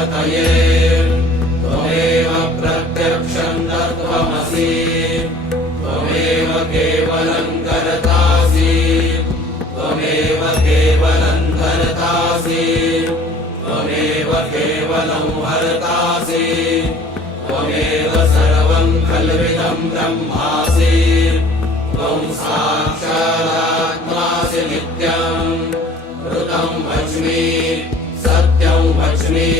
प्रजापतये त्वमेव प्रत्यक्षं तत्त्वमसि त्वमेव केवलं कर्तासि त्वमेव केवलं धर्तासि त्वमेव केवलं हर्तासि त्वमेव सर्वं खल्विदं ब्रह्मासि त्वं साक्षादात्मासि नित्यं ऋतं वच्मि सत्यं वच्मि